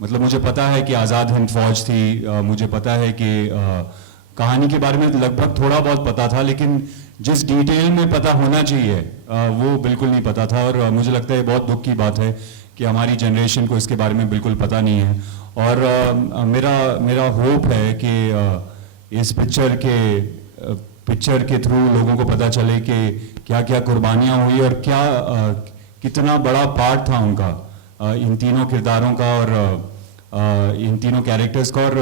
मतलब मुझे पता है कि आज़ाद हिंद फौज थी, मुझे पता है कि कहानी के बारे में लगभग थोड़ा बहुत पता था, लेकिन जिस डिटेल में पता होना चाहिए वो बिल्कुल नहीं पता था। और मुझे लगता है बहुत दुख की बात है कि हमारी जनरेशन को इसके बारे में बिल्कुल पता नहीं है। और मेरा होप है कि इस पिक्चर के थ्रू लोगों को पता चले कि क्या क्या कुर्बानियाँ हुई और क्या कितना बड़ा पार्ट था उनका, इन तीनों किरदारों का और इन तीनों कैरेक्टर्स का, और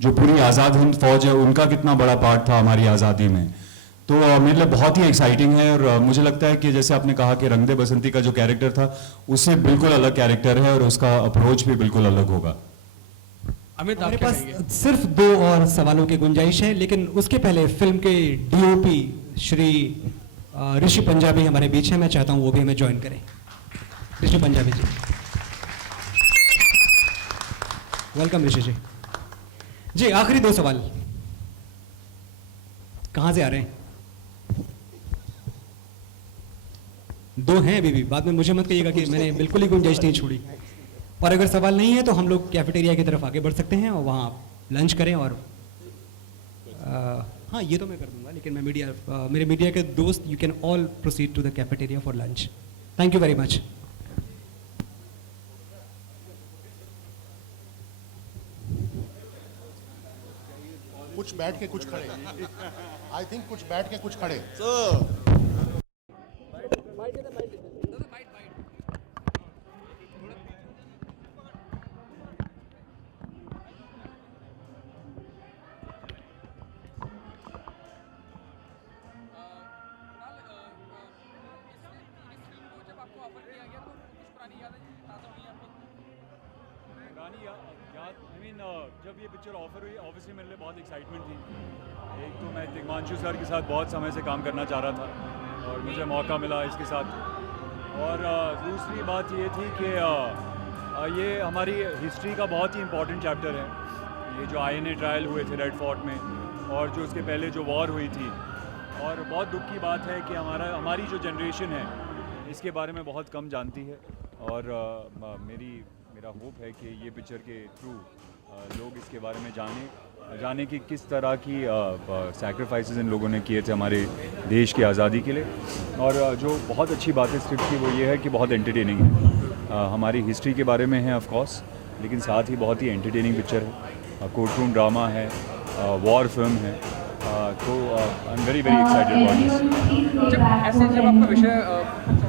जो पूरी आज़ाद हिंद फौज है उनका कितना बड़ा पार्ट था हमारी आज़ादी में। तो मेरे लिए बहुत ही एक्साइटिंग है। और मुझे लगता है कि जैसे आपने कहा कि रंग दे बसंती का जो कैरेक्टर था उससे बिल्कुल अलग कैरेक्टर है और उसका अप्रोच भी बिल्कुल अलग होगा। हमारे पास सिर्फ 2 और सवालों की गुंजाइश है, लेकिन उसके पहले फिल्म के डीओपी श्री ऋषि पंजाबी हमारे बीच है। मैं चाहता हूं वो भी हमें ज्वाइन करें। ऋषि पंजाबी जी, वेलकम ऋषि जी। जी, आखिरी 2 सवाल कहां से आ रहे हैं? 2 हैं अभी भी, बाद में मुझे मत कहिएगा कि मैंने बिल्कुल ही गुंजाइश नहीं छोड़ी। और अगर सवाल नहीं है तो हम लोग कैफेटेरिया की तरफ आगे बढ़ सकते हैं और वहाँ लंच करें। और हाँ, ये तो मैं कर दूंगा, लेकिन मैं मेरे मीडिया के दोस्त, you can all proceed to the cafeteria for lunch. Thank you very much. कुछ बैठ के कुछ खड़े, आई थिंक कुछ बैठ के कुछ खड़े। जब ये पिक्चर ऑफर हुई, ऑब्वियसली मेरे लिए बहुत एक्साइटमेंट थी। एक तो मैं तिग्मांशु सर के साथ बहुत समय से काम करना चाह रहा था और मुझे मौका मिला इसके साथ। और दूसरी बात ये थी कि ये हमारी हिस्ट्री का बहुत ही इम्पोर्टेंट चैप्टर है। ये जो INA ट्रायल हुए थे रेड फोर्ट में और जो उसके पहले जो वॉर हुई थी। और बहुत दुख की बात है कि हमारी जो जनरेशन है इसके बारे में बहुत कम जानती है। और मेरा होप है कि ये पिक्चर के थ्रू लोग इसके बारे में जाने कि किस तरह की सैक्रिफाइसेस इन लोगों ने किए थे हमारे देश की आज़ादी के लिए। और जो बहुत अच्छी बात है स्क्रिप्ट की वो ये है कि बहुत एंटरटेनिंग है। हमारी हिस्ट्री के बारे में है ऑफ कोर्स, लेकिन साथ ही बहुत ही एंटरटेनिंग पिक्चर है। कोर्टरूम ड्रामा है, वॉर फिल्म है। तो I am very excited about this. जब आपको विषय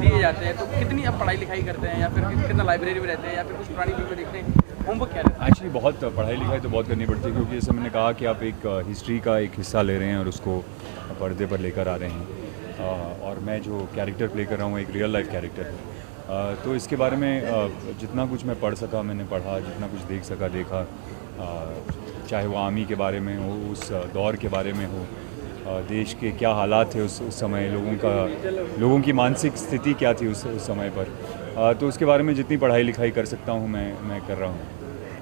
दिए जाते हैं तो कितनी आप पढ़ाई लिखाई करते हैं, या फिर कितना लाइब्रेरी में रहते हैं, या फिर कुछ पुरानी फिल्में देखते हैं? होमवर्क क्या रहता है? एक्चुअली बहुत पढ़ाई लिखाई तो बहुत करनी पड़ती है, क्योंकि जैसे मैंने कहा कि आप एक हिस्ट्री का एक हिस्सा ले रहे हैं और उसको पर्दे पर लेकर आ रहे हैं। और मैं जो कैरेक्टर प्ले कर रहा हूँ एक रियल लाइफ कैरेक्टर है। तो इसके बारे में जितना कुछ मैं पढ़ सका मैंने पढ़ा, जितना कुछ देख सका देखा। चाहे वो आर्मी के बारे में हो, उस दौर के बारे में हो, देश के क्या हालात थे उस समय, लोगों की मानसिक स्थिति क्या थी उस समय पर। तो उसके बारे में जितनी पढ़ाई लिखाई कर सकता हूँ मैं कर रहा हूँ।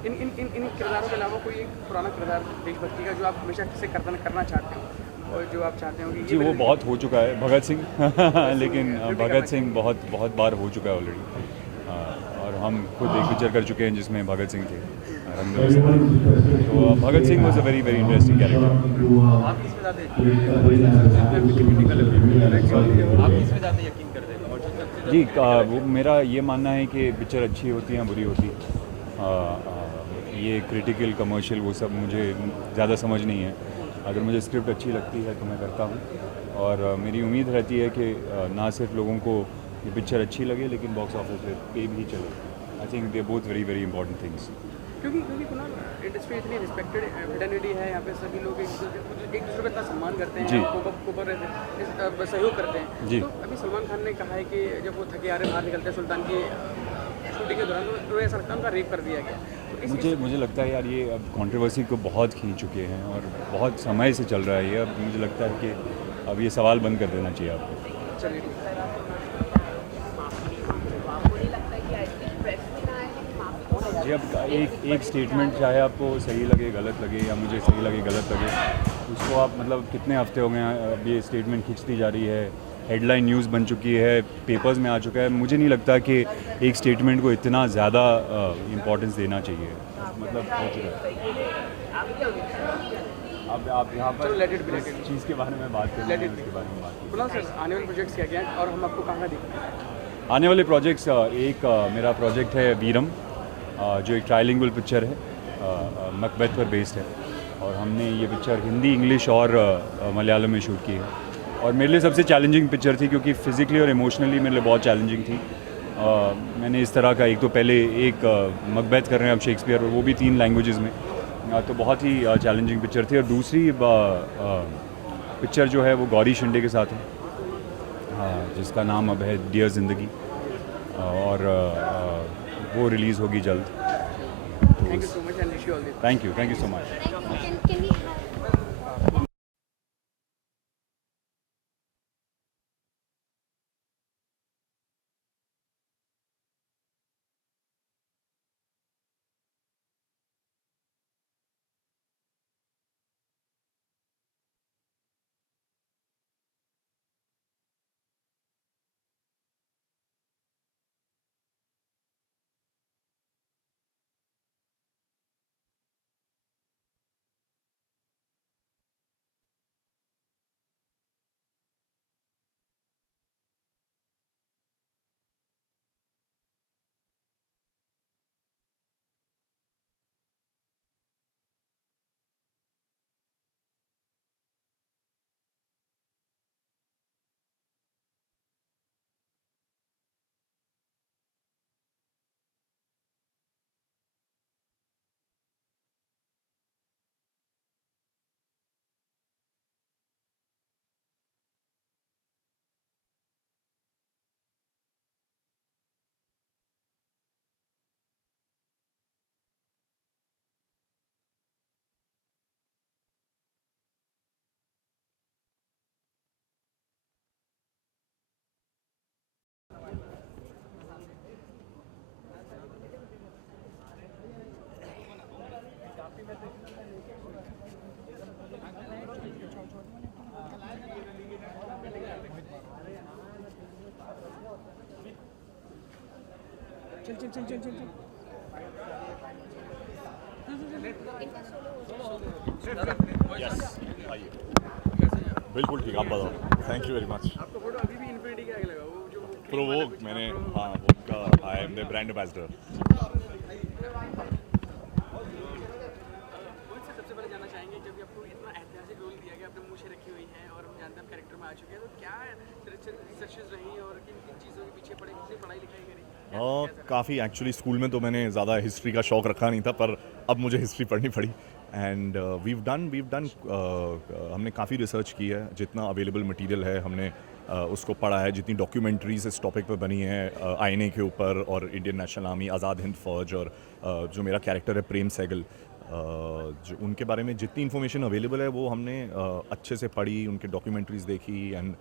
इन किरदारों के अलावा कोई एक पुराना किरदार देशभक्ति का जो आप हमेशा से करना चाहते हो और जो आप चाहते हो कि जी वो बहुत हो चुका है, भगत सिंह लेकिन भगत सिंह बहुत बार हो चुका है ऑलरेडी। और हम खुद एक पिक्चर कर चुके हैं जिसमें भगत सिंह थे। तो Bhagat Singh was a very interesting character. आप किस पे ज़्यादा यकीन करते हैं? जी वो मेरा ये मानना है कि पिक्चर अच्छी होती है बुरी होती है। ये क्रिटिकल कमर्शियल वो सब मुझे ज़्यादा समझ नहीं है। अगर मुझे स्क्रिप्ट अच्छी लगती है तो मैं करता हूँ। और मेरी उम्मीद रहती है कि ना सिर्फ लोगों को ये पिक्चर अच्छी लगे लेकिन बॉक्स ऑफिस पे भी चले। I think they both very important things. क्योंकि कुणाल, इंडस्ट्री इतनी रिस्पेक्टेड फ्रेटर्निटी है, यहाँ पे सभी लोग एक दूसरे का इतना सम्मान करते हैं, सहयोग करते हैं जी। तो अभी सलमान खान ने कहा है कि जब वो थके आ रहे बाहर निकलते हैं सुल्तान की शूटिंग के दौरान तो ऐसा लगता है उनका रेप कर दिया गया। तो मुझे लगता है यार ये अब कंट्रोवर्सी को बहुत खींच चुके हैं और बहुत समय से चल रहा है ये। अब मुझे लगता है कि अब ये सवाल बंद कर देना चाहिए आपको। चलिए, जी अब एक स्टेटमेंट चाहे आपको सही लगे गलत लगे या मुझे सही लगे गलत लगे, उसको आप मतलब कितने हफ्ते हो गए हैं अब ये स्टेटमेंट खींचती जा रही है हेडलाइन न्यूज़ बन चुकी है, पेपर्स में आ चुका है। मुझे नहीं लगता कि एक स्टेटमेंट को इतना ज़्यादा इम्पोर्टेंस देना चाहिए, मतलब हो चुका है। अब आप यहाँ पर let it be, let it be. चीज़ के बारे में बात करें, Let it be. उसके बारे में बात करें। बोला सर आने वाले प्रोजेक्ट्स क्या क्या हैं और हम आपको कहाँ दिखते हैं? आने वाले प्रोजेक्ट्स, एक मेरा प्रोजेक्ट है वीरम, जो एक ट्राइलिंगुअल पिक्चर है, मकबथ पर बेस्ड है, और हमने ये पिक्चर हिंदी, इंग्लिश और मलयालम में शूट की है। और मेरे लिए सबसे चैलेंजिंग पिक्चर थी, क्योंकि फिज़िकली और इमोशनली मेरे लिए बहुत चैलेंजिंग थी। मैंने इस तरह का, एक तो पहले एक मकबथ कर रहे हैं अब शेक्सपियर, और वो भी 3 लैंग्वेजेस में, तो बहुत ही चैलेंजिंग पिक्चर थी। और दूसरी पिक्चर जो है वो गौरी शिंदे के साथ है, जिसका नाम अब है डियर ज़िंदगी, और वो रिलीज़ होगी जल्द। Thank you so much and wish you all the thank you so much. Can we have बिल्कुल ठीक, आप बताओ। Thank you very much. आपका फोटो अभी भी इन्फिनिटी के आगे लगा, वो जो प्रोवोक मैंने, हाँ उनका, I am the brand ambassador. मुझसे सबसे पहले जानना चाहेंगे, जब भी आपको इतना ऐतिहासिक रोल दिया गया, आपने मूछें रखी हुई हैं और हम जानते हैं आप कैरेक्टर में आ चुके हैं, तो क्या रिसर्चेस रही और किन किन चीज़ों के पीछे पड़े, कितनी पढ़ाई लिखाई करी? काफ़ी एक्चुअली स्कूल में तो मैंने ज़्यादा हिस्ट्री का शौक़ रखा नहीं था, पर अब मुझे हिस्ट्री पढ़नी पड़ी। एंड वीव डन हमने काफ़ी रिसर्च की है, जितना अवेलेबल मटेरियल है हमने उसको पढ़ा है, जितनी डॉक्यूमेंट्रीज इस टॉपिक पर बनी है, आईएनए के ऊपर और Indian national army, Azad Hind फ़ौज, और जो मेरा कैरेक्टर है प्रेम सहगल, जो उनके बारे में जितनी इन्फॉर्मेशन अवेलेबल है वो हमने अच्छे से पढ़ी, उनके डॉक्यूमेंट्रीज देखी। एंड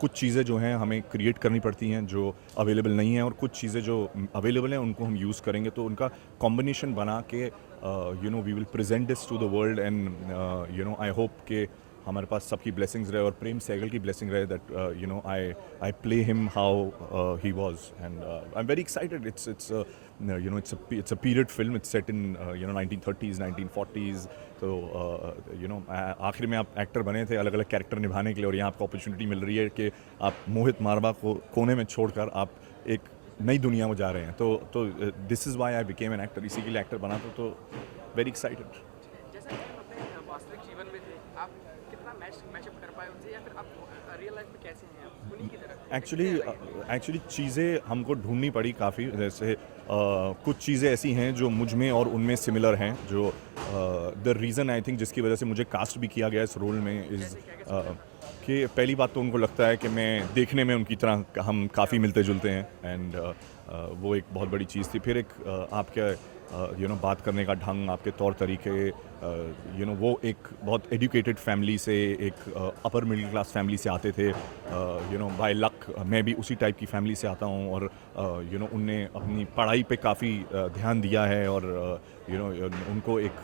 कुछ चीज़ें जो हैं हमें क्रिएट करनी पड़ती हैं जो अवेलेबल नहीं हैं, और कुछ चीज़ें जो अवेलेबल हैं उनको हम यूज़ करेंगे, तो उनका कॉम्बिनेशन बना के we will present this to the world. And I hope के हमारे पास सबकी ब्लेसिंग्स रहे, और प्रेम सहगल की ब्लेसिंग रहे, that I play him how he was. And I am very excited. It's a period film. It's set in 1930s, 1940s. तो आखिर में आप एक्टर बने थे अलग अलग कैरेक्टर निभाने के लिए, और यहाँ आपको अपॉर्चुनिटी मिल रही है कि आप मोहित मारवा को कोने में छोड़कर आप एक नई दुनिया में जा रहे हैं। तो this is why I became an actor, इसी के लिए एक्टर बना था, तो वेरी एक्साइटेड। जैसा कि हम अपने वास्तविक जीवन में थे, आप कितना मैचअप कर पाए उनसे, या फिर आप रियल लाइफ में कैसे हैं आप उन्हीं की तरह? एक्चुअली चीज़ें हमको ढूंढनी पड़ी काफ़ी। जैसे कुछ चीज़ें ऐसी हैं जो मुझ में और उनमें सिमिलर हैं, जो द रीज़न आई थिंक जिसकी वजह से मुझे कास्ट भी किया गया इस रोल में इज़ कि पहली बात तो उनको लगता है कि मैं देखने में उनकी तरह हम काफ़ी मिलते जुलते हैं। एंड वो एक बहुत बड़ी चीज़ थी। फिर एक आपके बात करने का ढंग, आपके तौर तरीके, वो एक बहुत एजुकेटेड फैमिली से, एक अपर मिडिल क्लास फैमिली से आते थे। बाय लक मैं भी उसी टाइप की फैमिली से आता हूँ और उनने अपनी पढ़ाई पे काफ़ी ध्यान दिया है और उनको एक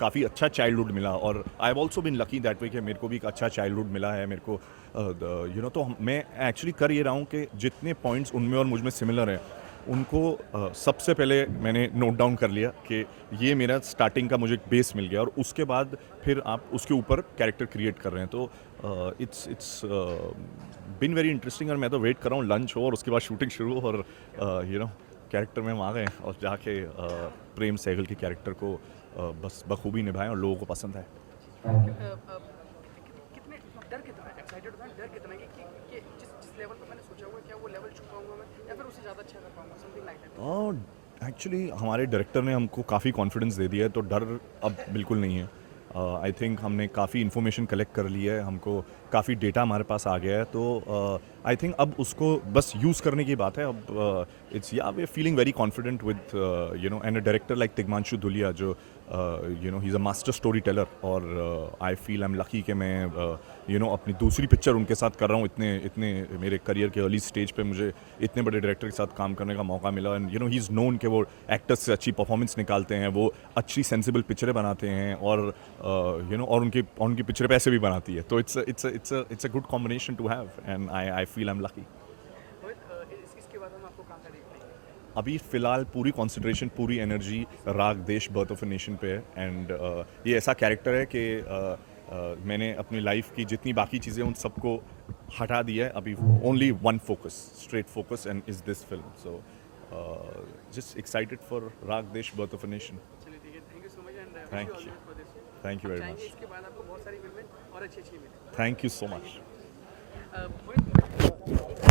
काफ़ी अच्छा चाइल्डहुड मिला और I have also been lucky that way कि मेरे को भी एक अच्छा चाइल्डहुड मिला है मेरे को तो मैं एक्चुअली कर ये रहा हूँ कि जितने पॉइंट्स उनमें और मुझ में सिमिलर हैं उनको सबसे पहले मैंने नोट डाउन कर लिया कि ये मेरा स्टार्टिंग का मुझे एक बेस मिल गया और उसके बाद फिर आप उसके ऊपर कैरेक्टर क्रिएट कर रहे हैं तो इट्स बिन वेरी इंटरेस्टिंग और मैं तो वेट कर रहा हूँ लंच हो और उसके बाद शूटिंग शुरू हो और कैरेक्टर में हम आ गए और जाके प्रेम सहगल के कैरेक्टर को बस बखूबी निभाएं और लोगों को पसंद आए। कितने डर कितना है, एक्साइटेड हो डर कितना है कि जिस लेवल पे मैंने सोचा हुआ क्या वो लेवल छू पाऊंगा मैं या फिर उससे ज़्यादा अच्छा कर पाऊंगा, समथिंग लाइक दैट। एक्चुअली हमारे डायरेक्टर ने हमको काफ़ी कॉन्फिडेंस दे दिया है तो डर अब बिल्कुल नहीं है। आई थिंक हमने काफ़ी इन्फॉर्मेशन कलेक्ट कर ली है, हमको काफ़ी डेटा हमारे पास आ गया है तो आई थिंक अब उसको बस यूज़ करने की बात है। अब it's we feeling very confident with and a director like Tigmanshu Dhulia जो he is a master storyteller और I feel I am lucky कि मैं अपनी दूसरी पिक्चर उनके साथ कर रहा हूँ। इतने मेरे करियर के अर्ली स्टेज पे मुझे इतने बड़े डायरेक्टर के साथ काम करने का मौका मिला एंड ही इज़ नोन कि वो एक्टर्स से अच्छी परफॉर्मेंस निकालते हैं, वो अच्छी सेंसिबल पिक्चरें बनाते हैं और और उनकी पिक्चरें पैसे भी बनाती है तो it's a good combination to have and I feel I am lucky. इसके बाद हम आपको कहाँ का देखते हैं? अभी फ़िलहाल पूरी कंसंट्रेशन पूरी एनर्जी राग देश बर्थ ऑफ ए नेशन पे है एंड ये ऐसा कैरेक्टर है कि मैंने अपनी लाइफ की जितनी बाकी चीज़ें उन सबको हटा दिया है। अभी only one focus, straight focus and is this film so just excited for राग देश बर्थ ऑफ ए नेशन। चलिए ठीक है, thank you so much and Thank you. Thank you very चाहेंगे मच। इसके बाद आपको बहुत सारी फिल्में और अच्छी अच्छी मिले। Thank you so much. Mohit